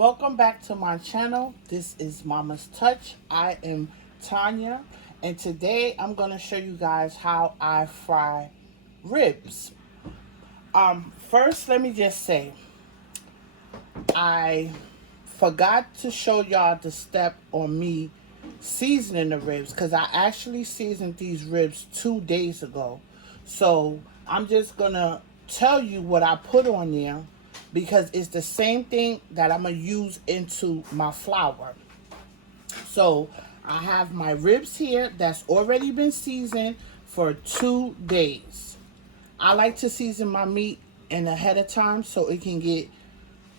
Welcome back to my channel. This is Mama's Touch. I am Tanya, and today I'm going to show you guys how I fry ribs. First, let me just say, I forgot to show y'all the step on me seasoning the ribs, because I actually seasoned these ribs 2 days ago. So I'm just going to tell you what I put on there, because it's the same thing that I'm going to use into my flour. So I have my ribs here that's already been seasoned for 2 days. I like to season my meat in ahead of time so it can get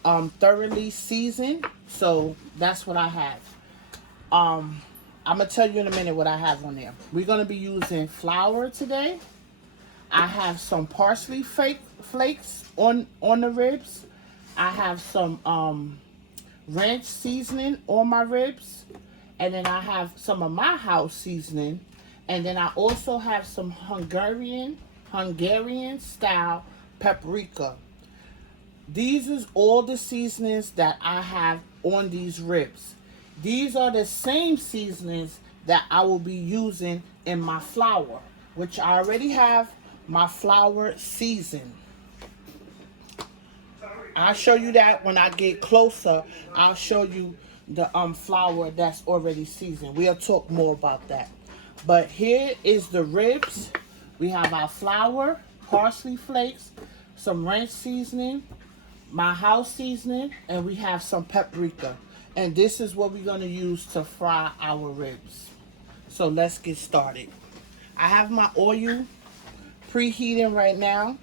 thoroughly seasoned. So that's what I have. I'm going to tell you in a minute what I have on there. We're going to be using flour today. I have some parsley flakes on the ribs. I have some ranch seasoning on my ribs. And then I have some of my house seasoning. And then I also have some Hungarian style paprika. These is all the seasonings that I have on these ribs. These are the same seasonings that I will be using in my flour, which I already have my flour seasoned. I'll show you that when I get closer. I'll show you the flour that's already seasoned. We'll talk more about that. But here is the ribs. We have our flour, parsley flakes, some ranch seasoning, my house seasoning, and we have some paprika. And this is what we're going to use to fry our ribs. So let's get started. I have my oil preheating right now.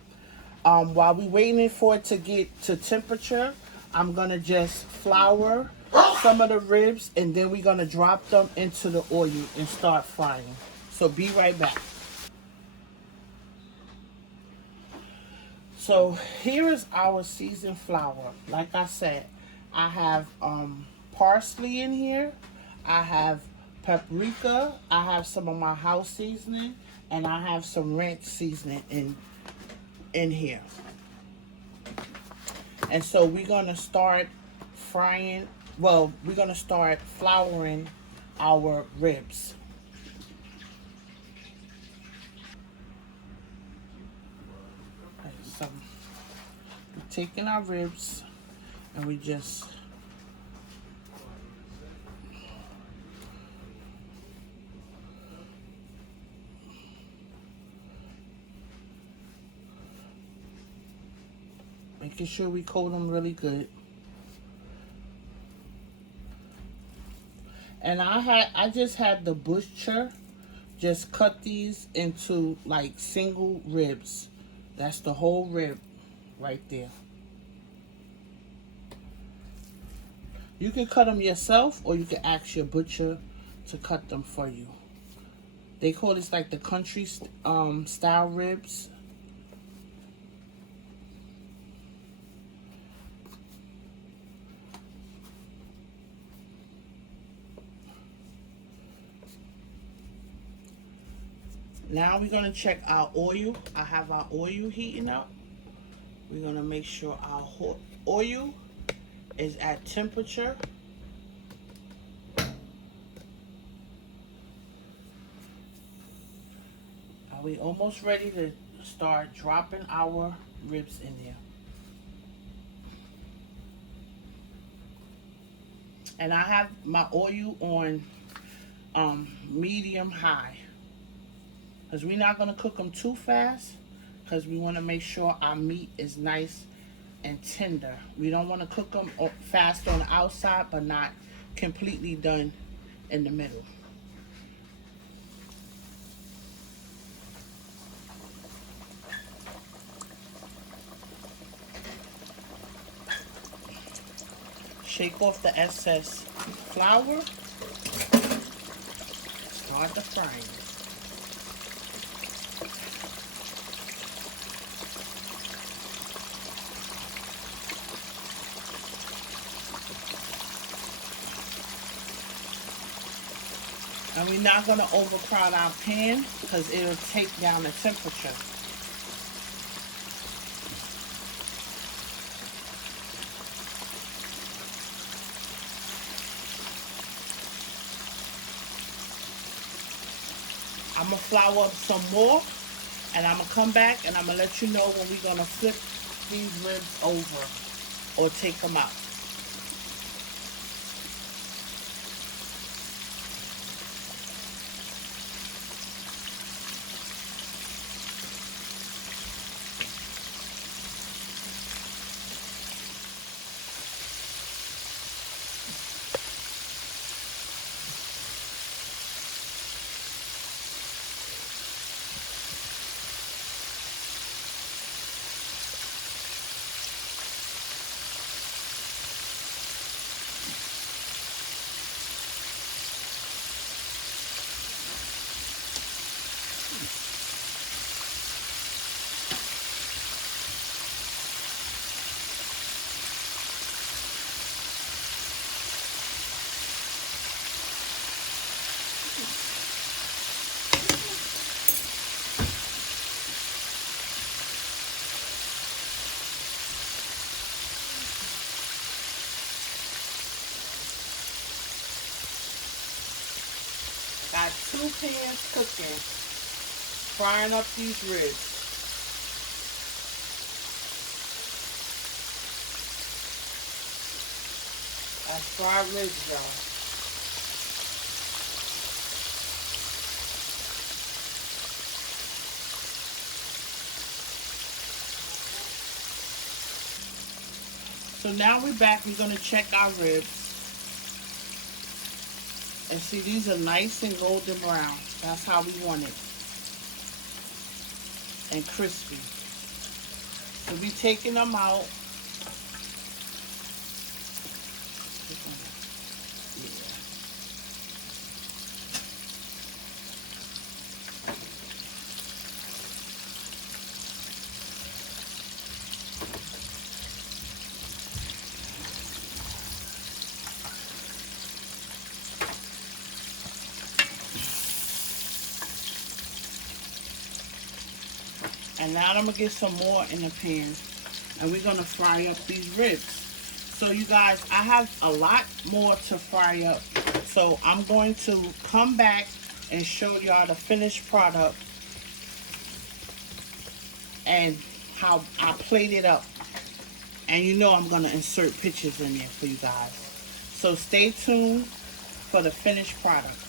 While we waiting for it to get to temperature, I'm going to just flour some of the ribs, and then we're going to drop them into the oil and start frying. So be right back. So here is our seasoned flour. Like I said, I have parsley in here. I have paprika. I have some of my house seasoning, and I have some ranch seasoning in here. And so we're going to start frying. Well, we're going to start flouring our ribs. Okay, so we're taking our ribs and we just making sure we coat them really good. And I just had the butcher just cut these into like single ribs. That's the whole rib right there. You can cut them yourself, or you can ask your butcher to cut them for you. They call this like the country style ribs. Now we're going to check our oil. I have our oil heating up. We're going to make sure our oil is at temperature. Are we almost ready to start dropping our ribs in there? And I have my oil on medium high, because we're not going to cook them too fast, because we want to make sure our meat is nice and tender. We don't want to cook them fast on the outside, but not completely done in the middle. Shake off the excess flour. Start the frying. And we're not going to overcrowd our pan, because it'll take down the temperature. I'm going to flour up some more, and I'm going to come back and I'm going to let you know when we're going to flip these ribs over or take them out. Got 2 pans cooking, frying up these ribs. That's fried ribs, y'all. So now we're back. We're going to check our ribs. And see, these are nice and golden brown. That's how we want it. And crispy. So we taking them out. And now I'm going to get some more in the pan. And we're going to fry up these ribs. So you guys, I have a lot more to fry up. So I'm going to come back and show y'all the finished product. And how I plate it up. And you know I'm going to insert pictures in there for you guys. So stay tuned for the finished product.